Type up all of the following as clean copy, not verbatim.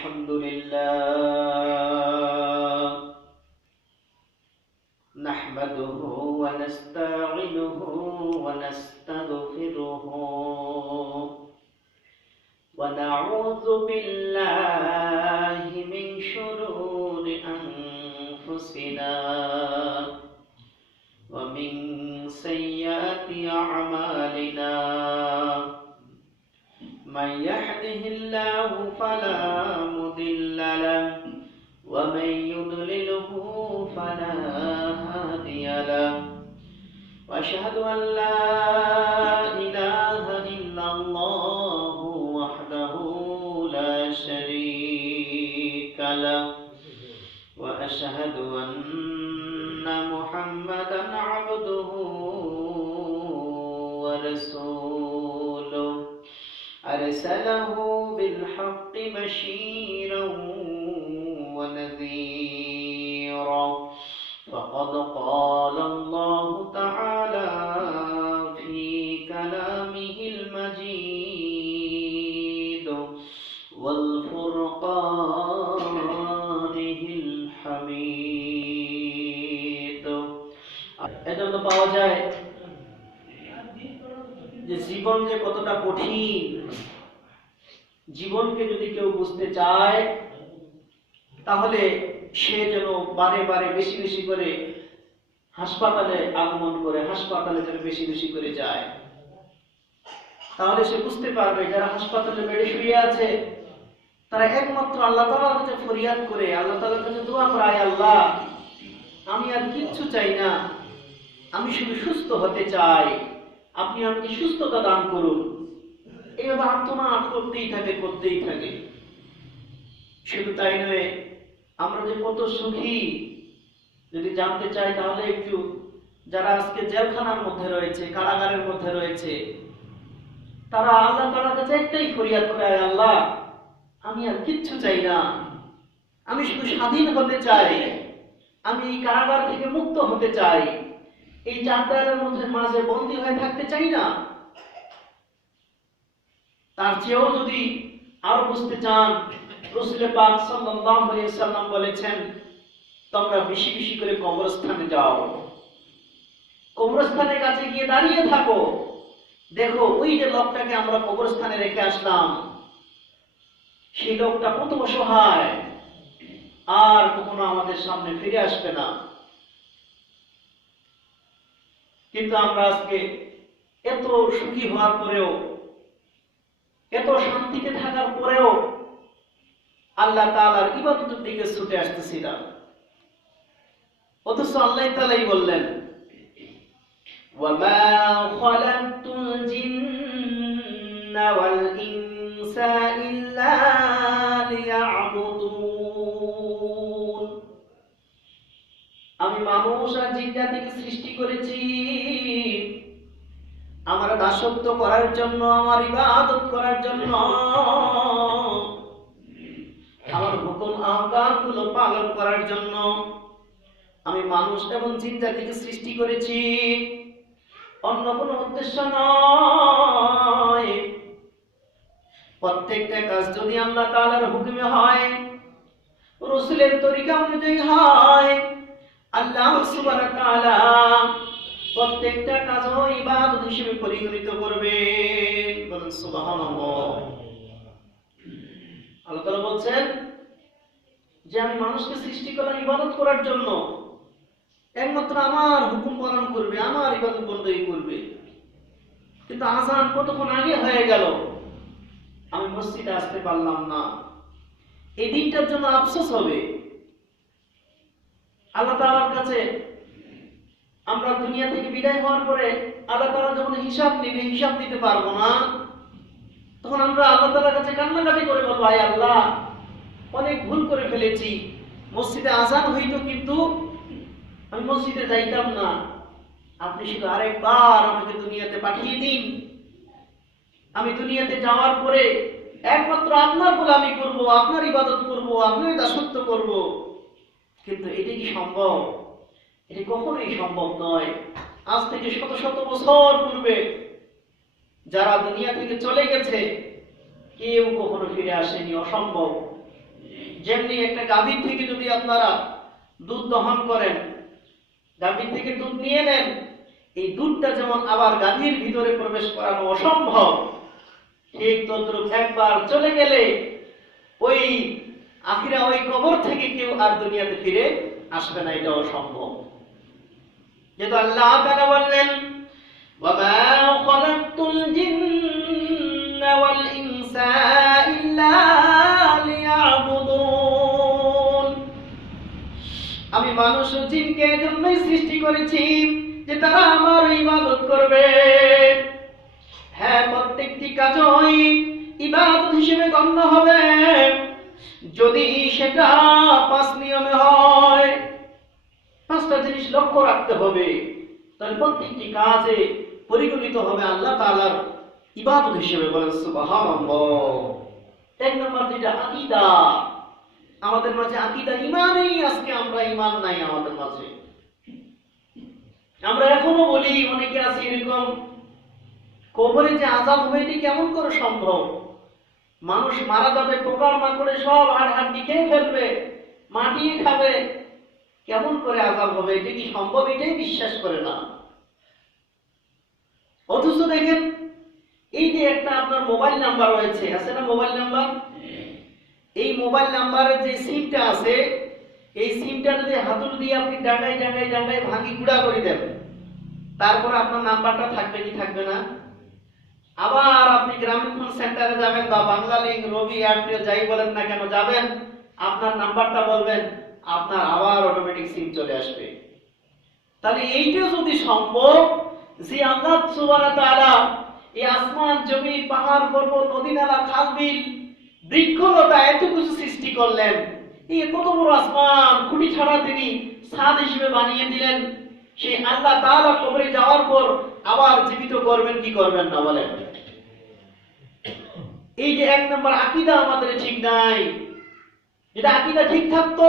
الحمد لله نحمده ونستعينه ونستغفره ونعوذ بالله من شرور أنفسنا ومن سيئات أعمالنا من يهده الله فلا مضل له ومن يضلله فلا هادي له وأشهد أن لا إله إلا الله وحده لا شريك له وأشهد أن محمدا عبده ورسوله أرسله بالحق بشيرا ونذيرا فقد قال الله تعالى في كلامه المجيد والفرقانه الحميد এজন্য পাওয়া যায় যে জীবন যে কতটা কঠিন। জীবনকে যদি কেউ বুঝতে চায় তাহলে সে যেন বারে বারে বেশি বেশি করে হাসপাতালে আগমন করে, হাসপাতালে যেন বেশি বেশি করে যায়। তাহলে সে বুঝতে পারবে যারা হাসপাতালে বেডে শুয়ে আছে তারা একমাত্র আল্লাহ তাআলার কাছে ফরিয়াদ করে, আল্লাহ তাআলার কাছে দোয়া করে, আয় আল্লাহ আমি আর কিচ্ছু চাই না, আমি শুধু সুস্থ হতে চাই, আপনি আমাকে সুস্থতা দান করুন। এইভাবে আত্মনাদ করতেই থাকে। শুধু তাই নয়, আমরা যে কত সুখী যদি জানতে চাই তাহলে একটু যারা আজকে জেলখানার মধ্যে রয়েছে, কারাগারের মধ্যে রয়েছে, তারা আল্লাহ তাআলার কাছে একটাই ফরিয়াদ করে, আল্লাহ আমি আর কিচ্ছু চাই না, আমি শুধু স্বাধীন হতে চাই, আমি এই কারাগার থেকে মুক্ত হতে চাই, এই চারটার মধ্যে মাঝে বন্দী হয়ে থাকতে চাই না। তার চেয়েও যদি আরো বুঝতে চান, রাসূল পাক সাল্লাল্লাহু আলাইহি ওয়াসাল্লাম বলেছেন, তোমরা বেশি বেশি করে কবরস্থানে যাও, কবরস্থানের কাছে গিয়ে দাঁড়িয়ে থাকো, দেখো ওই যে লোকটাকে আমরা কবরস্থানে রেখে আসলাম, সেই লোকটা কত অসহায়, আর কখনো আমাদের সামনে ফিরে আসবে না। কিন্তু আমরা আজকে এত সুখী হওয়ার পরেও, এত শান্তিতে থাকার পরেও আল্লাহ তাআলার ইবাদতের দিকে ছুটে আসতেছি না। অথচ আল্লাহ তাআলাই বললেন, ওয়ামা খালাকতুল জিন্না ওয়াল ইনসা ইল্লা লিয়াবুদুন, আমি মানুষ আর জিন জাতিকে সৃষ্টি করেছি আমার দাসত্ব করার জন্য, আমার ইবাদত করার জন্য, আমার হুকুম আহকামগুলো পালন করার জন্য আমি মানুষ এবং জিন জাতিকে সৃষ্টি করেছি, অন্য কোনো উদ্দেশ্য নয়। প্রত্যেকটা কাজ যদি আল্লাহ তাআলার হুকুমে হয়, রাসূলের তরিকা অনুযায়ী হয়, আল্লাহ সুবহানাহু ওয়া তাআলা প্রত্যেকটা কাজ ইবাদত হিসেবে পরিগণিত করবেন। বলেন সুবহানাল্লাহ। আল্লাহ তাআলা বলছেন যে আমি মানুষকে সৃষ্টি করলাম ইবাদত করার জন্য, একমাত্র আমার হুকুম পালন করবে, আমার ইবাদত বন্দেগী করবে। কিন্তু আযান কতক্ষণ আগে হয়ে গেল, আমি মসজিদে আসতে পারলাম না, এই দিনটার জন্য আফসোস হবে। আল্লাহ তাআলার কাছে আমরা দুনিয়া থেকে বিদায় হওয়ার পরে আল্লাহ তাআলা যখন হিসাব নেবে, হিসাব দিতে পারবো না, তখন আমরা আল্লাহ তাআলার কাছে কান্নাকাটি করে বলবো, আয় আল্লাহ অনেক ভুল করে ফেলেছি, মসজিদে আযান হইতো কিন্তু আমি মসজিদে যাইতাম না, আপনি শুধু আরেকবার আমাকে দুনিয়াতে পাঠিয়ে দিন, আমি দুনিয়াতে যাওয়ার পরে একমাত্র আপনার গোলামি করব, আপনার ইবাদত করব, আপনার দাসত্ব করব। কিন্তু এটা কি সম্ভব? এটা কখনোই সম্ভব নয়। আজ থেকে শত শত বছর পূর্বে যারা দুনিয়া থেকে চলে গেছে কেউ কখনো ফিরে আসেনি, অসম্ভব। যেমনি একটা গাভীর থেকে যদি আপনারা দুধ দহন করেন, গাভীর থেকে দুধ নিয়ে নেন, এই দুধটা যেমন আবার গাভীর ভিতরে প্রবেশ করানো অসম্ভব, ঠিক তদ্রূপ একবার চলে গেলে ওই আখিরা ওই কবর থেকে কেউ আর দুনিয়াতে ফিরে আসবে না, এটা অসম্ভব। যেহেতু আল্লাহ তাআলা বললেন ওয়ামা খালাকতুল জিন্না ওয়াল ইনসা ইল্লা লিয়াবুদুন, আমি মানুষ ও জিনকে এজন্যই সৃষ্টি করেছি যে তারা আমার ইবাদত করবে। হ্যাঁ, প্রত্যেকটি কাজই ইবাদত হিসেবে গণ্য হবে যদি সেটা 5 নিয়মে হয়। 5টা জিনিস লক্ষ্য রাখতে হবে, তাহলে প্রত্যেকটি কাজে পরিগণিত হবে আল্লাহ তাআলার ইবাদত হিসেবে। বলেন সুবহানাল্লাহ। 1 নম্বর যেটা আকীদা, আমাদের মাঝে আকীদা ঈমানই আজকে আমরা ঈমান নাই আমাদের মাঝে। আমরা এখনো বলি, অনেকে আছে এরকম, কবরে যে আযাব হবে এটি কেমন করে সম্ভব? মানুষ মারা যাবে, পোকার মাকড়ে সব হাড় খেয়ে ফেলবে, মাটি খাবে, কেমন করে আযাব হবে? এটা কি সম্ভব? এটাই বিশ্বাস করে না। অথচ দেখেন, এই যে একটা আপনার মোবাইল নাম্বার রয়েছে, আছে না মোবাইল নাম্বার? এই মোবাইল নাম্বারের যে সিমটা আছে, এই সিমটা যদি হাতুড়ি দিয়ে আপনি ডাঙায় ভাঙি গুঁড়া করে দেন, তারপর আপনার নাম্বারটা থাকবে কি থাকবে না? আবার আপনি গ্রামীণফোন সেন্টারে যাবেন বা বাংলালিংক, রবি, এয়ারটেল যাই বলেন না কেন যাবেন, আপনার নাম্বারটা বলবেন, আপনার আবার অটোমেটিক সিম চলে আসবে। তাহলে এইটা যদি সম্ভব যে আল্লাহ সুবহানাহু ওয়া তাআলা এই আসমান, জমিন, পাহাড়, পর্বত, নদী, নালা, খাল, বিল, বৃক্ষলতা এত কিছু সৃষ্টি করলেন, এই কত বড় আসমান খুঁটি ছাড়া তিনি ছাদ হিসেবে বানিয়ে দিলেন, সেই আল্লাহ তাআলা কবরে যাওয়ার পর আবার জীবিত করবেন কি করবেন না? বলেন। এই যে 1 নম্বর আকীদা আমাদের ঠিক নাই। যদি আকীদা ঠিক থাকতো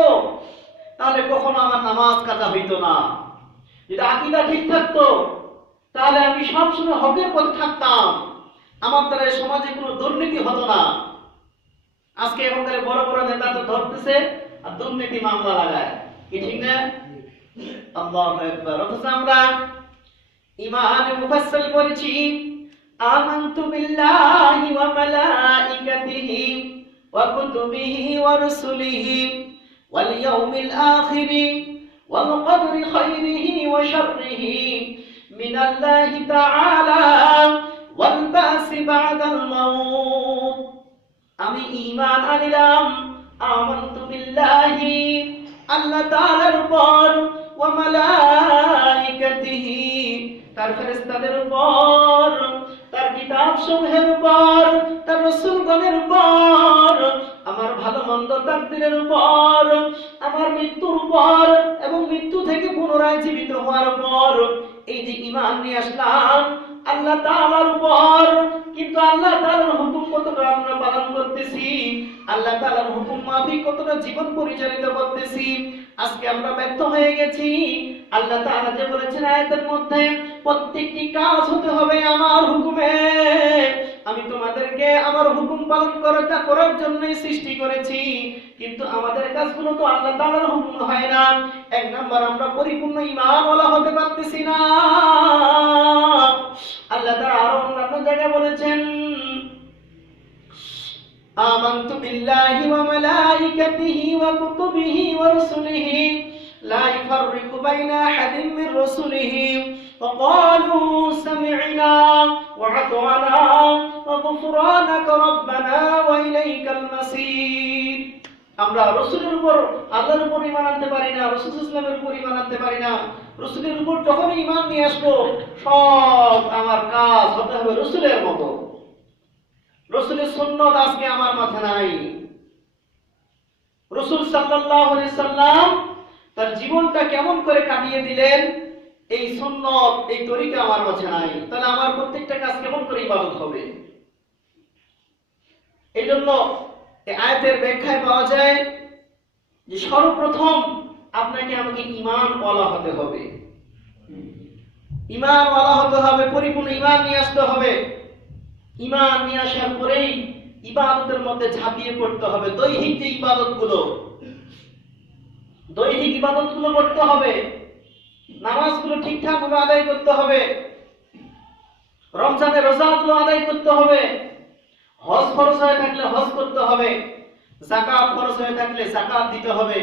তাহলে কখনো আমার নামাজ কাজা হইতো না। যদি আকীদা ঠিক থাকতো তাহলে আমি সবসময় হকের পথে থাকতাম, আমার দ্বারা সমাজে কোনো দুর্নীতি হতো না। আজকে এখনকার বড় বড় নেতা তো ধরতেছে আর দুর্নীতি মামলা লাগায়, কি ঠিক না? আল্লাহু আকবার। অথচ আমরা ঈমানে মুফাসসাল করেছি আমানতু বিল্লাহি ওয়া মালাইকাতিহি ওয়া কুতুবিহি ওয়া রুসুলিহি ওয়াল ইয়াউমিল আখির ওয়াল কদরি খাইরিহি ওয়া শাররিহি মিনাল্লাহি তাআলা ওয়াল বাসি বাদাল মাউত। আমি ঈমান আনলাম আমানতু বিল্লাহি, আল্লাহ তাআলার উপর, ওয়া মালাইকাতিহি, তার ফেরেশতাদের উপর, তার কিতাব সমূহের উপর, তার রাসূলগণের উপর, আমার ভালো মন্দ তাকদীরের উপর, আমার মৃত্যুর উপর এবং মৃত্যু থেকে পুনরায় জীবিত হওয়ার উপর। এই যে ঈমান নিয়ে আসলাম আল্লাহ তাআলার উপর, কিন্তু আল্লাহ তাআলার হুকুম কতটা আমরা পালন করতেছি, আল্লাহ তাআলার হুকুম মাফিক কতটা জীবন পরিচালিত করতেছি, আজকে আমরা ব্যর্থ হয়ে গেছি। আল্লাহ তাআলা যে বলেছেন আয়াতের মধ্যে, প্রত্যেকটি কাজ হতে হবে আমার হুকুমে, আমি তোমাদেরকে আমার হুকুম পালন করার জন্যই সৃষ্টি করেছি, কিন্তু আমাদের কাজগুলো তো আল্লাহ তাআলার হুকুম হয় না। 1 নাম্বার, আমরা পরিপূর্ণ ঈমানওয়ালা হতে পারতেছি না। আল্লাহ তাআলা আরো অন্যান্য জায়গায় বলেছেন আমানতু বিল্লাহি ওয়া মালাইকাতিহি ওয়া কুতুবিহি ওয়া রুসুলিহি লা ইফাররিকু বাইনা আহাদিন মির রাসূলিহি ওয়া ক্বালু সামি'না ওয়া আতা'না ওয়া গুফরানাকা রাব্বানা ওয়া ইলাইকাল মাসীর। আমরা রাসূলের উপর, আল্লাহর উপর ঈমান আনতে পারি না, রাসূল সাল্লাল্লাহু আলাইহি ওয়াসাল্লামের উপর ঈমান আনতে পারি না। রাসূলের উপর যখন ঈমান নিয়ে আসবো, সব আমার কাজ হতে হবে রাসূলের মতো। রাসূলের সুন্নাত আজকে আমার মাথায় নাই। রাসূল সাল্লাল্লাহু আলাইহি সাল্লাম তার জীবনটা কেমন করে কাটিয়ে দিলেন, এই সুন্নাত, এই তরিকা আমার মাঝে নাই। তাহলে আমার প্রত্যেকটা কাজ কেমন করে ইবাদত হবে? এইজন্য এই আয়াতের ব্যাখ্যায় পাওয়া যায় যে সর্বপ্রথম আপনাকে আমাকে ঈমানওয়ালা হতে হবে, ঈমানওয়ালা হতে হবে, পরিপূর্ণ ঈমান নিয়ে আসতে হবে। ঈমান নিয়ে আসার পরেই ইবাদতের মধ্যে ঝাঁপিয়ে পড়তে হবে। দৈহিক যে ইবাদতগুলো, দৈহিক ইবাদতগুলো করতে হবে, নামাজগুলো ঠিকঠাক ভাবে আদায় করতে হবে, রমজানের রোজাগুলো আদায় করতে হবে, হজ ফরজ হয়ে থাকলে হজ করতে হবে, যাকাত ফরজ হয়ে থাকলে যাকাত দিতে হবে।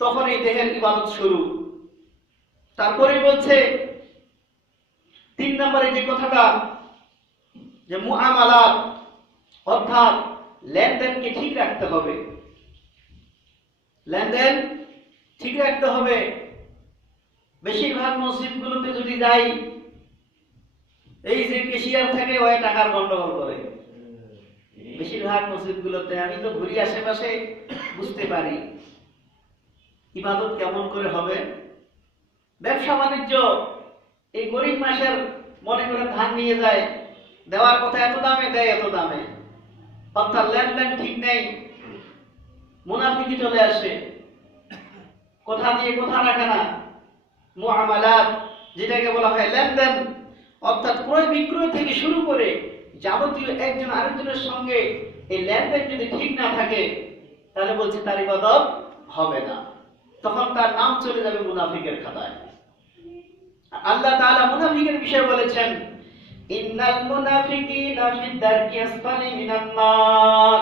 তখন এই দেহের ইবাদত শুরু। তারপরে বলছে 3 নম্বরে যে কথাটা, যে মুআমালাত, অর্থাৎ লেনদেনকে ঠিক রাখতে হবে। লেনদেন ঠিক রাখতে হবে। বেশিরভাগ মসজিদগুলোতে যদি যাই, এই যে ক্যাশিয়ার থাকে ওই টাকার গন্ডগোল করে। বেশিরভাগ মসজিদগুলোতে আমি তো ঘুরি আশেপাশে, বুঝতে পারি ইবাদত কেমন করে হবে। ব্যবসা বাণিজ্য, এই গরিব মাসের মনে করে ধান নিয়ে যায়, দেওয়ার কথা এত দামে দেয় এত দামে, অর্থাৎ লেনদেন ঠিক নেই, মুনাফিকি চলে আসে, কথা দিয়ে কথা রাখে না। মুআমালাত যেটাকে বলা হয় লেনদেন, অর্থাৎ ক্রয় বিক্রয় থেকে শুরু করে যাবতীয় একজন আরেকজনের সঙ্গে এই লেনদেন যদি ঠিক না থাকে, তাহলে বলছে তার ইবাদত হবে না, তখন তার নাম চলে যাবে মুনাফিকের খাতায়। আল্লাহ তাআলা মুনাফিকের বিষয়ে বলেছেন, ইন্নাল মুনাফিকিনা ফিদ দারকি আসফালি মিনান নার,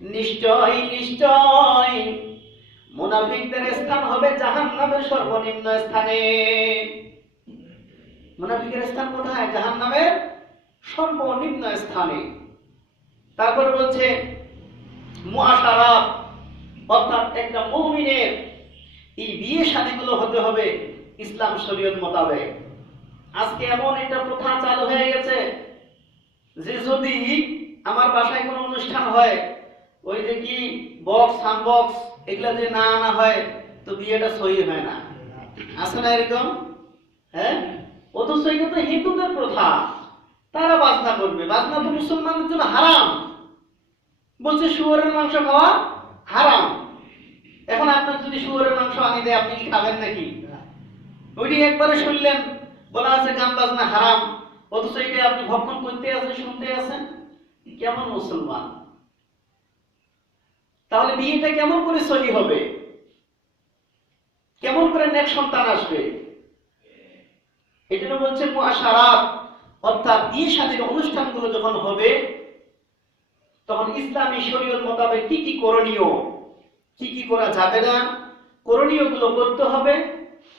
নিশ্চয় নিশ্চয় মুনাফিকদের স্থান হবে জাহান্নামের সর্বনিম্ন স্থানে। মুনাফিকের স্থান কোথায়? জাহান্নামের সর্বনিম্ন স্থানে। তারপর বলছে মুআশারাত, অর্থাৎ একটা মুমিনের এই বিয়ে শাদীগুলো হতে হবে ইসলাম শরীয়ত মোতাবেক। আজকে এমন একটা প্রথা চালু হয়ে গেছে যে যদি আমার বাসায় কোনো অনুষ্ঠান হয়, ওই যে কি বক্স সাউন্ড এগুলা যে না আনা হয় তো বিয়েটা সহি হয় না। আছে না এরকম? হ্যাঁ, অথচ এটা তো হিন্দুদের প্রথা, তারা বাজনা করবে। বাজনা তো মুসলমানদের জন্য হারাম, বলছে শুয়োরের মাংস খাওয়া হারাম। এখন আপনার যদি শুয়োরের মাংস আনি দেয়, আপনি কি খাবেন নাকি? ওইটি একবারে শুনলেন বলা আছে গান বাজনা হারাম, অথচ এটা আপনি ভক্ষণ করতে আছেন, শুনতে আছেন। কেমন মুসলমান? তাহলে বিয়েটা কেমন করে সহি হবে? কেমন করে নেক সন্তান আসবে? এজন্য বলছে মুআশারাত, অর্থাৎ বিয়ে শাদীর অনুষ্ঠানগুলো যখন হবে, তখন ইসলামী শরীয়ত মোতাবেক কি কি করণীয়, কি কি করা যাবে না, করণীয়গুলো করতে হবে,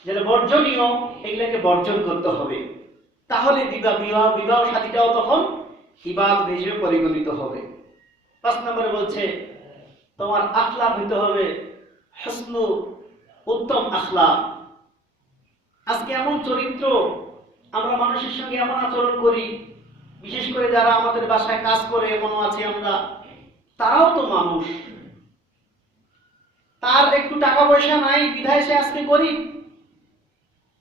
যেটা বর্জনীয় এগুলোকে বর্জন করতে হবে। তাহলে বিবাহ শাদীটাও তখন ইবাদত হিসেবে পরিগণিত হবে। 5 নম্বরে বলছে তোমার আখলাক হইতে হবে হুসনু, উত্তম আখলাক। আজকে এমন চরিত্র, আমরা মানুষের সঙ্গে এমন আচরণ করি, বিশেষ করে যারা আমাদের বাসায় কাজ করে, এমন আছে আমরা, তারাও তো মানুষ। তার একটু টাকা পয়সা নাই বিধায় সে আজকে গরিব,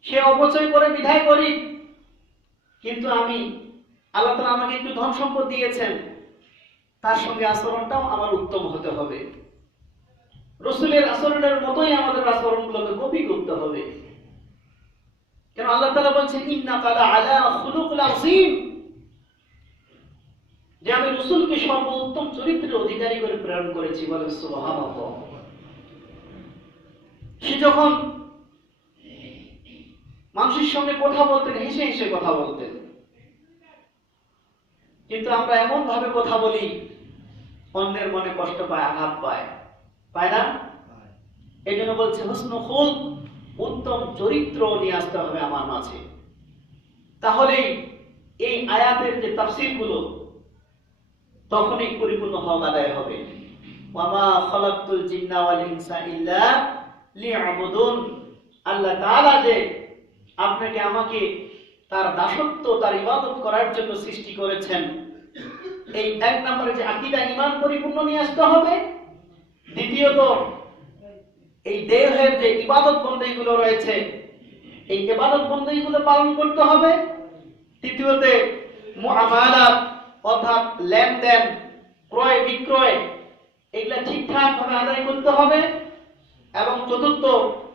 সে অপচয় করে বিধায় গরিব। কিন্তু আমি, আল্লাহ তাআলা আমাকে একটু ধন সম্পদ দিয়েছেন, তার সঙ্গে আচরণটাও আমার উত্তম হতে হবে। রাসূলের আচরণের মতোই আমাদের আচরণগুলোকে কপি করতে হবে। কেন আল্লাহ তাআলা বলছেন ইন্নাকা লাআলা খুলুকুল আযীম, যে আমি রাসূলকে সর্বোত্তম চরিত্রের অধিকারী করে প্রেরণ করেছি। বলেন সুবহানাল্লাহ। সে যখন মানুষের সঙ্গে কথা বলতেন, হেসে হেসে কথা বলতেন। কিন্তু আমরা এমন ভাবে কথা বলি, অন্যের মনে কষ্ট পায়, আঘাত পায়, পায় না? এই জন্য বলছে হুসনুল খুলক, উত্তম চরিত্র নিয়ে আসতে হবে আমার মাঝে। তাহলেই এই আয়াতের যে তাফসীর গুলো তখনই পরিপূর্ণ হক আদায় হবে। ওয়ামা খালাকতুল জিন্না ওয়াল ইনসা ইল্লা লিয়াবুদুন, আল্লাহ তাআলা যে আপনাকে আমাকে তার দাসত্ব, তার ইবাদত করার জন্য সৃষ্টি করেছেন, এই 1 নম্বরে যে আকীদা ঈমান পরিপূর্ণ নিয়ে আসতে হবে। দ্বিতীয়ত এই দেহের যে ইবাদত বন্দেগীগুলো রয়েছে, এই ইবাদত বন্দেগীগুলো পালন করতে হবে। তৃতীয়তে মুআমালাত, অর্থাৎ লেনদেন, ক্রয় বিক্রয়, এগুলা ঠিকঠাক ভাবে আদায় করতে হবে। এবং চতুর্থ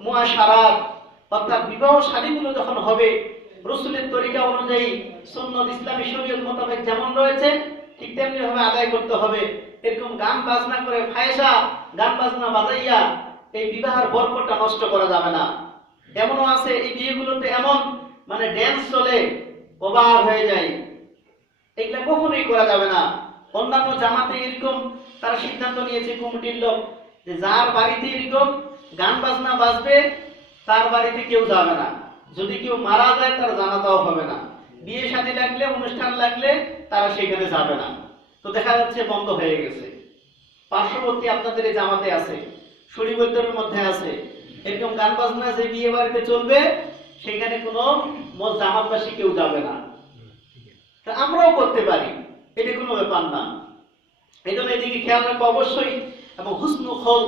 মুআশারাত, অর্থাৎ বিবাহ শাদীগুলো যখন হবে রাসূলের তরিকা অনুযায়ী সুন্নাত ইসলামী শরীয়ত মোতাবেক যেমন রয়েছে ঠিক তেমনি ভাবে আদায় করতে হবে। এরকম গান বাজনা করে ফায়সা গান বাজনা বাজাইয়া এই বিবাহের বরকতটা নষ্ট করা যাবে না। এমনও আছে এই বিয়েগুলোতে এমন মানে ড্যান্স চলে, অবাক হয়ে যায়, এগুলা কখনোই করা যাবে না। অন্যান্য জামাতে এরকম তারা সিদ্ধান্ত নিয়েছে কমিটির লোক যে যার বাড়িতে এরকম গান বাজনা বাজবে তার বাড়িতে কেউ যাবে না, যদি কেউ মারা যায় তার জানাজাও হবে না, বিয়ে শাদী লাগলে অনুষ্ঠান লাগলে তারা সেখানে যাবে না। তো দেখা যাচ্ছে বন্ধ হয়ে গেছে। পার্শ্ববর্তী আপনাদের এই জামাতে আছে, শরীয়তের মধ্যে আছে, এরকম গান বাজনা যে বিয়ে বাড়িতে চলবে সেখানে কোনো জামাতবাসী কেউ যাবে না। তা আমরাও করতে পারি, এটা কোনো ব্যাপার না। এই জন্য এদিকে খেয়াল রাখবো অবশ্যই। এবং হুসনুল খুলক,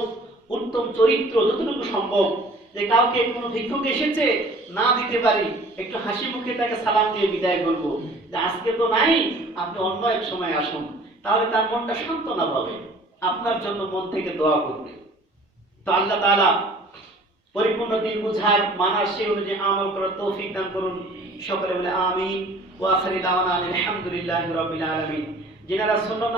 উত্তম চরিত্র যতটুকু সম্ভব, যে কাউকে কোনো ভিক্ষুক এসেছে না দিতে পারি একটু হাসি মুখে তাকে সালাম দিয়ে বিদায় করবো, যে আজকে তো নাই, আপনি অন্য এক সময় আসুন, তাহলে তার মনটা সান্ত্বনা পাবে, আপনার জন্য মন থেকে দোয়া করবে। তো আল্লাহ তাআলা পরিপূর্ণ দিন বুঝার মানার সেই অনুযায়ী আমল করার তৌফিক দান করুন। সকলে বলে আমিন। ওয়া আখিরু দাওয়ানা আলহামদুলিল্লাহি রাব্বিল আলামিন। যিনারা সুন্নাত